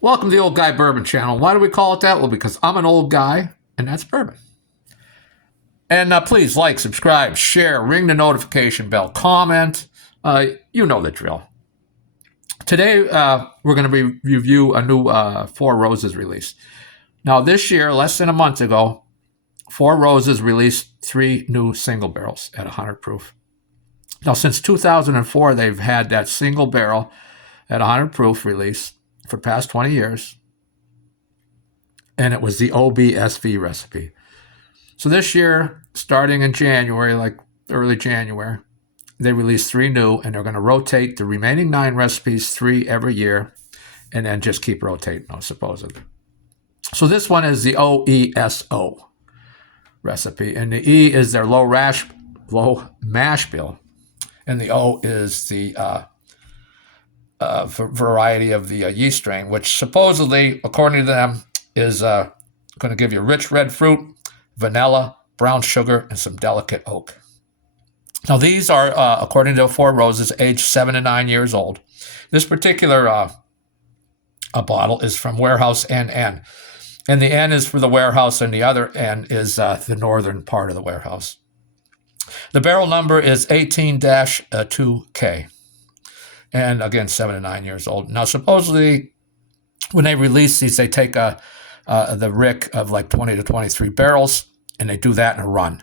Welcome to the Old Guy Bourbon Channel. Why do we call it that? Well, because I'm an old guy, and that's bourbon. And please like, subscribe, share, ring the notification bell, comment. You know the drill. Today, we're going to review a new Four Roses release. Now, this year, less than a month ago, Four Roses released 3 new single barrels at 100 proof. Now, since 2004, they've had that single barrel at 100 proof release for the past 20 years, and it was the OBSV recipe. So this year, starting in January, like early January, they released 3 new, and they're going to rotate the remaining 9 recipes, 3 every year, and then just keep rotating them, supposedly. So this one is the OESO recipe, and the E is their low mash bill, and the O is the variety of the yeast strain, which supposedly, according to them, is going to give you rich red fruit, vanilla, brown sugar, and some delicate oak. Now, these are, according to Four Roses, aged 7 to 9 years old. This particular a bottle is from Warehouse NN. And the N is for the warehouse, and the other N is the northern part of the warehouse. The barrel number is 18-2K. And again, 7 to 9 years old. Now, supposedly, when they release these, they take the rick of like 20 to 23 barrels, and they do that in a run.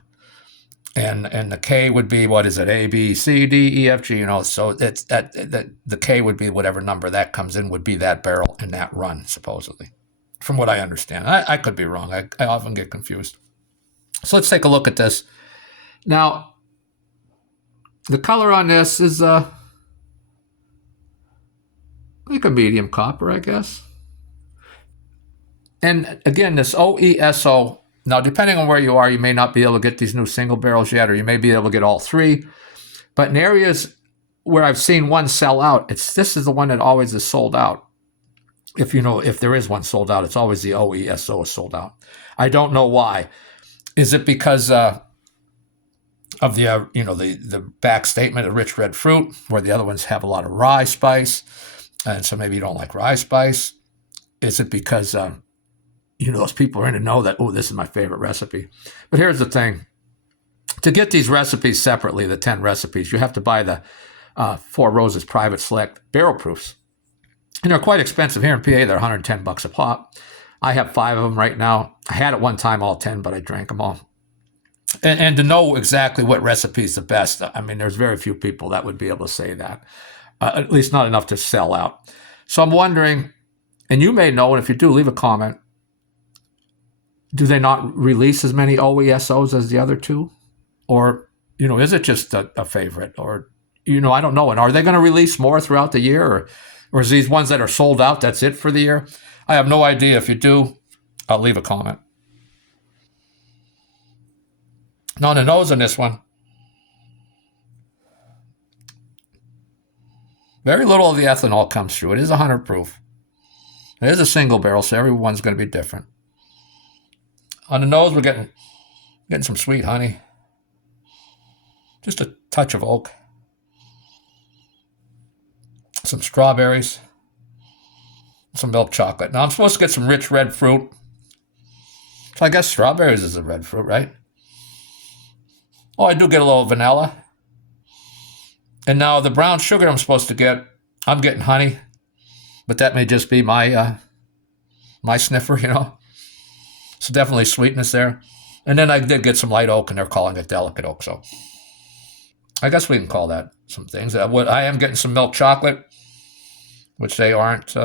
And the K would be, what is it, A, B, C, D, E, F, G, so it's the K would be whatever number that comes in would be that barrel in that run, supposedly, from what I understand. I could be wrong. I often get confused. So let's take a look at this. Now, the color on this is like a medium copper, I guess. And again, this OESO, now depending on where you are, you may not be able to get these new single barrels yet, or you may be able to get all 3. But in areas where I've seen one sell out, this is the one that always is sold out. If there is one sold out, it's always the OESO is sold out. I don't know why. Is it because of the the back statement of rich red fruit, where the other ones have a lot of rye spice, and so maybe you don't like rye spice? Is it because those people are in to know that, oh, this is my favorite recipe? But here's the thing. To get these recipes separately, the 10 recipes, you have to buy the Four Roses Private Select barrel proofs. And they're quite expensive. Here in PA, they're $110 a pop. I have 5 of them right now. I had at one time all 10, but I drank them all. And to know exactly what recipe is the best, I mean, there's very few people that would be able to say that, at least not enough to sell out. So I'm wondering, and you may know, and if you do, leave a comment, do they not release as many OESOs as the other 2? Or, is it just a favorite? Or, I don't know. And are they going to release more throughout the year? Or is these ones that are sold out, that's it for the year? I have no idea. If you do, I'll leave a comment. Now, the nose on this one, very little of the ethanol comes through. It is 100 proof. It is a single barrel, so everyone's going to be different. On the nose, we're getting some sweet honey. Just a touch of oak. Some strawberries. Some milk chocolate. Now, I'm supposed to get some rich red fruit. So I guess strawberries is a red fruit, right? Oh, I do get a little vanilla. And now the brown sugar I'm supposed to get, I'm getting honey. But that may just be my sniffer, So definitely sweetness there. And then I did get some light oak, and they're calling it delicate oak. So I guess we can call that some things. I am getting some milk chocolate, which they aren't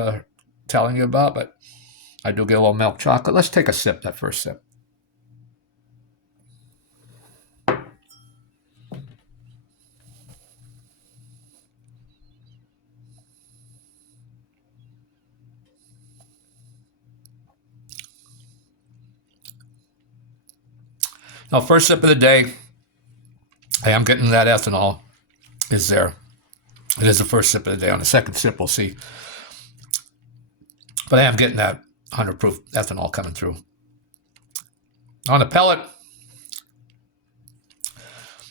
telling you about, but I do get a little milk chocolate. Let's take a sip, that first sip. Now, first sip of the day, I am getting that ethanol is there. It is the first sip of the day. On the second sip, we'll see. But I am getting that 100 proof ethanol coming through. On the pellet,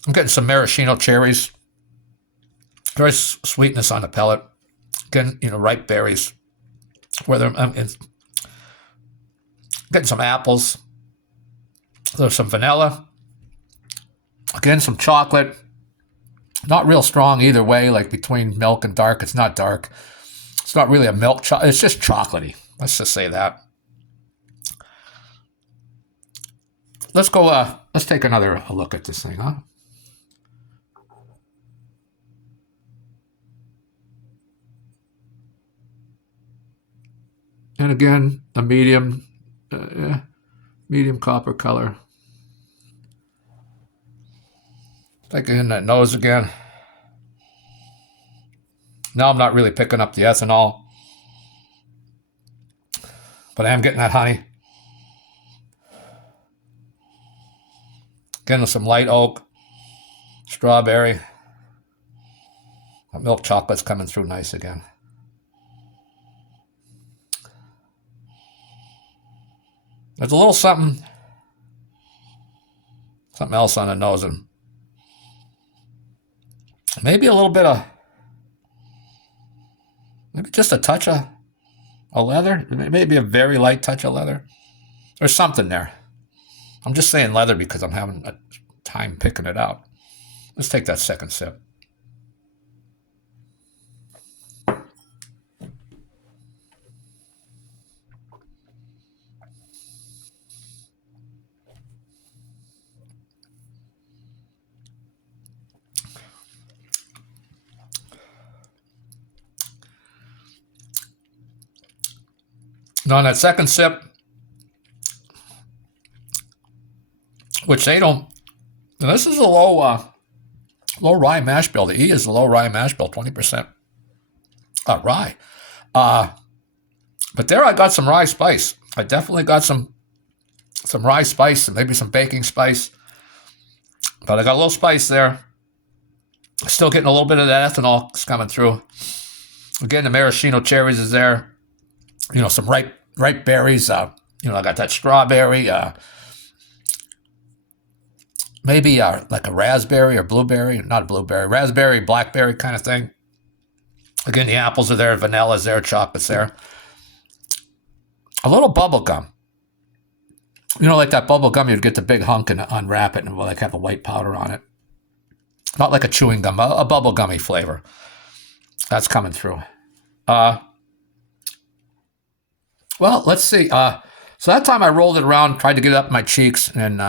I'm getting some maraschino cherries. Very sweetness on the pellet. Again, ripe berries. Whether I'm getting some apples, there's some vanilla, again some chocolate. Not real strong either way, like between milk and dark. It's not dark. It's not really a milk chocolate. It's just chocolatey. Let's just say that. Let's go. Let's take another look at this thing, huh? And again, a medium copper color. Take in that nose again. Now I'm not really picking up the ethanol, but I am getting that honey. Again with some light oak, strawberry. That milk chocolate's coming through nice again. There's a little something else on the nose, and maybe a little bit of, maybe just a touch of leather. Maybe a very light touch of leather. There's something there. I'm just saying leather because I'm having a time picking it out. Let's take that second sip. Now, on that second sip, which they don't, and this is a low rye mash bill. The E is a low rye mash bill, 20% rye. But there I got some rye spice. I definitely got some rye spice and maybe some baking spice. But I got a little spice there. Still getting a little bit of that ethanol coming through. Again, the maraschino cherries is there. Some ripe berries. I got that strawberry. Maybe like a raspberry or blueberry. Not a blueberry. Raspberry, blackberry kind of thing. Again, the apples are there. Vanilla's there. Chocolate's there. A little bubble gum. Like that bubble gum, you'd get the big hunk and unwrap it and like have a white powder on it. Not like a chewing gum, a bubble gummy flavor. That's coming through. Well, let's see. So that time I rolled it around, tried to get it up my cheeks and,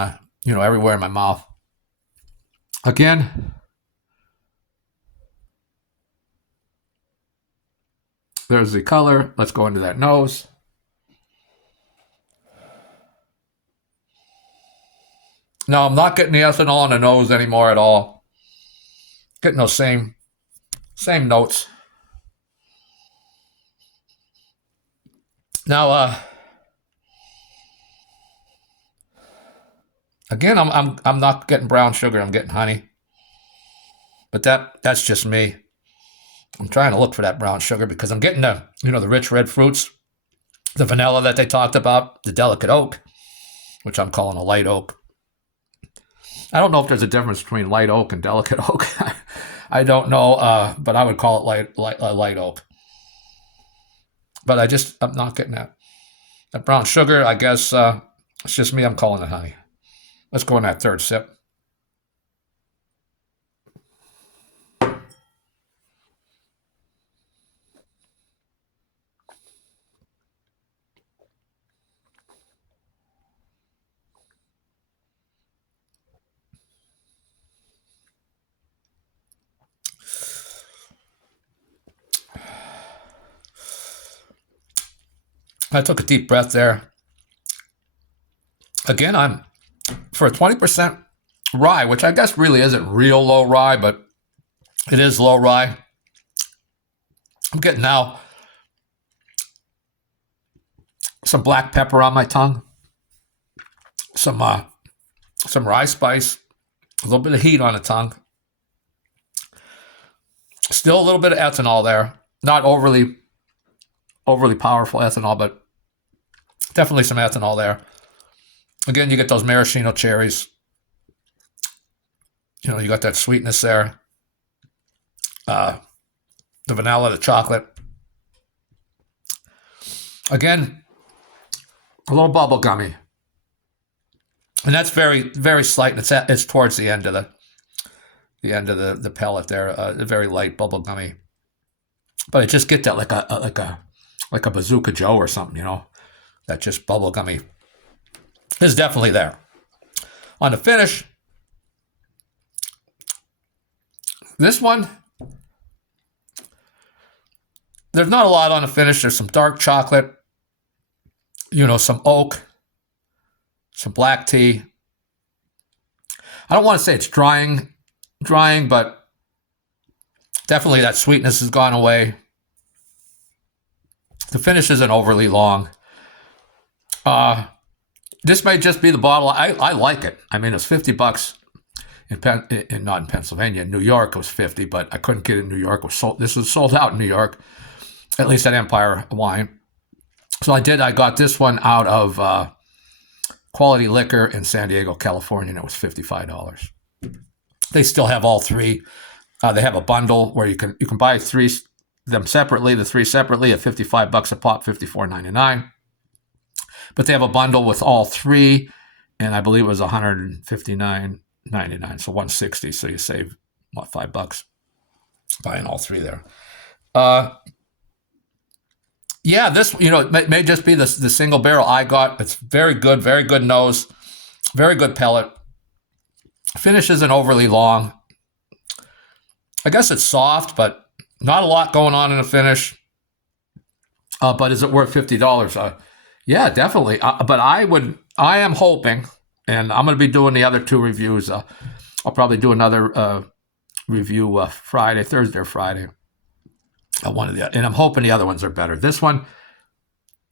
everywhere in my mouth. Again, there's the color. Let's go into that nose. No, I'm not getting the ethanol in the nose anymore at all. Getting those same notes. Now, again, I'm not getting brown sugar. I'm getting honey. But that's just me. I'm trying to look for that brown sugar because I'm getting the rich red fruits, the vanilla that they talked about, the delicate oak, which I'm calling a light oak. I don't know if there's a difference between light oak and delicate oak. I don't know, but I would call it light oak. But I'm not getting that brown sugar. I guess it's just me. I'm calling it honey. Let's go in that third sip. I took a deep breath there. Again, I'm for a 20% rye, which I guess really isn't real low rye, but it is low rye. I'm getting now some black pepper on my tongue, some rye spice, a little bit of heat on the tongue. Still a little bit of ethanol there. Not overly powerful ethanol, but definitely some ethanol there. Again, you get those maraschino cherries. You got that sweetness there. The vanilla, the chocolate. Again, a little bubble gummy. And that's very, very slight. It's towards the end of the pellet there, a very light bubble gummy. But I just get that like a Bazooka Joe or something, that just bubble gummy is definitely there. On the finish, this one, there's not a lot on the finish. There's some dark chocolate, some oak, some black tea. I don't want to say it's drying, but definitely that sweetness has gone away. The finish isn't overly long. This may just be the bottle. I like it. I mean, it's $50 not in Pennsylvania. In New York, it was 50, but I couldn't get it in New York. This was sold out in New York, at least at Empire Wine. So I got this one out of Quality Liquor in San Diego, California, and it was $55. They still have all three. They have a bundle where you can buy the three separately at $55 a pop, $54.99. But they have a bundle with all three, and I believe it was $159.99, so $160. So you save $5 buying all three there. Yeah, this it may just be the single barrel I got. It's very good nose, very good pellet. Finish isn't overly long. I guess it's soft, but not a lot going on in the finish. But is it worth $50? Yeah, definitely. But I am hoping, and I'm going to be doing the other two reviews. I'll probably do another review Thursday or Friday. And I'm hoping the other ones are better. This one,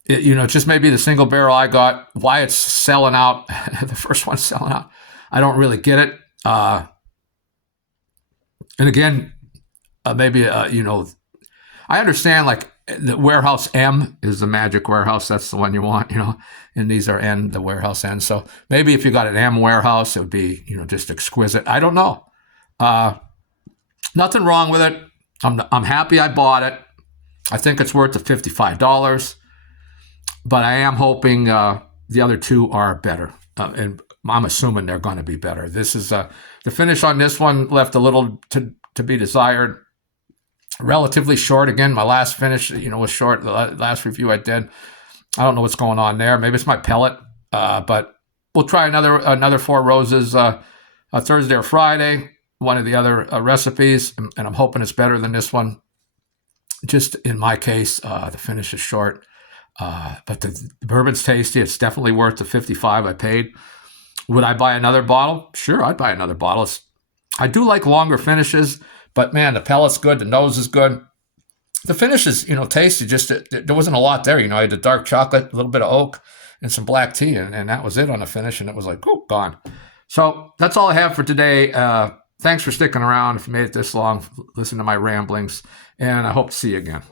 just maybe the single barrel I got. Why it's selling out? The first one's selling out. I don't really get it. And again, maybe I understand like the warehouse M is the magic warehouse. That's the one you want, and these are N, the warehouse N. So maybe if you got an M warehouse, it would be, just exquisite. I don't know. Nothing wrong with it. I'm happy I bought it. I think it's worth the $55, but I am hoping the other two are better, and I'm assuming they're going to be better. This is the finish on this one left a little to be desired. Relatively short. Again, my last finish, was short. The last review I did, I don't know what's going on there. Maybe it's my pellet, but we'll try another Four Roses Thursday or Friday. One of the other recipes, and I'm hoping it's better than this one. Just in my case, the finish is short, but the bourbon's tasty. It's definitely worth the $55 I paid. Would I buy another bottle? Sure, I'd buy another bottle. I do like longer finishes, but man, the pellet's good. The nose is good. The finish is, tasty. Just there wasn't a lot there. I had the dark chocolate, a little bit of oak, and some black tea, and that was it on the finish. And it was like, oh, gone. So that's all I have for today. Thanks for sticking around. If you made it this long, listen to my ramblings, and I hope to see you again.